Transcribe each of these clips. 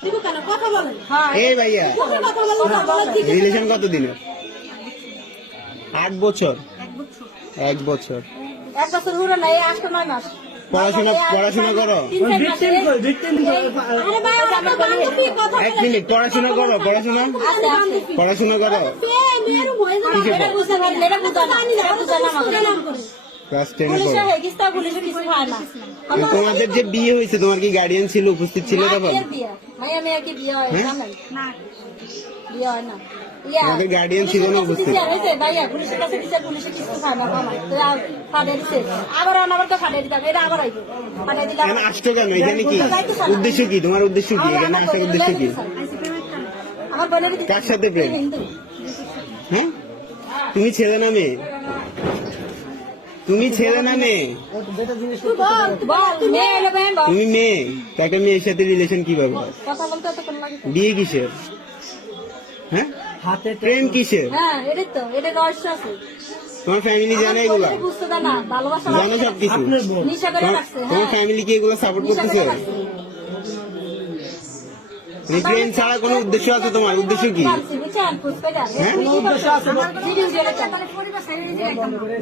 এই ভাইয়া রিলেশন কত দিনের? 8 বছর। 1 বছর পড়াশোনা করো? 1 মিনিট, পড়াশোনা করো? পড়াশোনা করো? ক্লাস 10 এ পড়ো। তোমাদের যে বিয়ে হয়েছে তোমার কি গার্ডিয়ান ছিল, উপস্থিত ছিল তখন? তোমাদের গার্ডিয়ান ছিল না উপস্থিত? আসছো কেন এখানে? কি উদ্দেশ্য, কি তোমার উদ্দেশ্য, কি এখানে আসার উদ্দেশ্য কি? কার সাথে প্রেম? হ্যাঁ, তুমি ছেলে না মেয়ে? তুমি ছেলে না মেয়ে? তুমি মেয়ে, তাকে মেয়ের সাথে রিলেশন কিভাবে? বিয়ে কিসের? হ্যাঁ, প্রেম কিসের? তোমার ফ্যামিলি জানে এগুলা? জানো সব কিছু? তোমার ফ্যামিলি কি এগুলো সাপোর্ট করতেছে? প্রেম ছাড়া কোনো উদ্দেশ্য আছে তোমার? উদ্দেশ্য কি?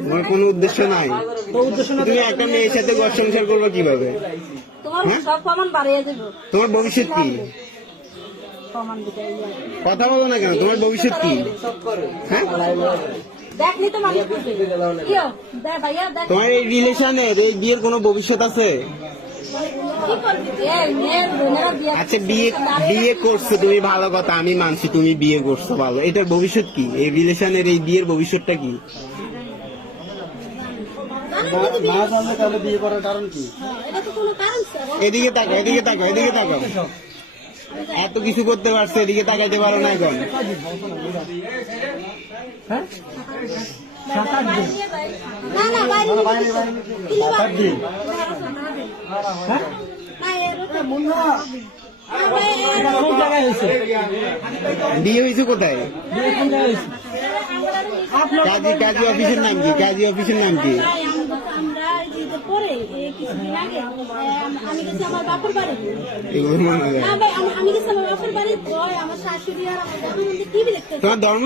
তোমার কোনো উদ্দেশ্য নাই? তুমি একটা মেয়ের সাথে ঘর সংসার করবে কিভাবে? তোমার ভবিষ্যৎ কি? কথা বলো না কেন? তোমার ভবিষ্যৎ কি? হ্যাঁ, তোমার এই রিলেশনের, এই বিয়ের কোনো ভবিষ্যৎ আছে? আচ্ছা, বিয়ে করছো তুমি, ভালো কথা, আমি মানছি তুমি বিয়ে করছো, ভালো। এটার ভবিষ্যৎ কি? এই রিলেশনের এই বিয়ের ভবিষ্যৎটা কি? বিয়ে করার কারণ কি? এদিকে তাকাও, এদিকে তাকাও, এদিকে তাকাও। এত কিছু করতে পারছে, এদিকে তাকাইতে পারো না এখন? বিয়ে হয়েছে কোথায়? কাজী অফিসের নাম কি? কাজী অফিসের নাম কি? তোমার ধর্ম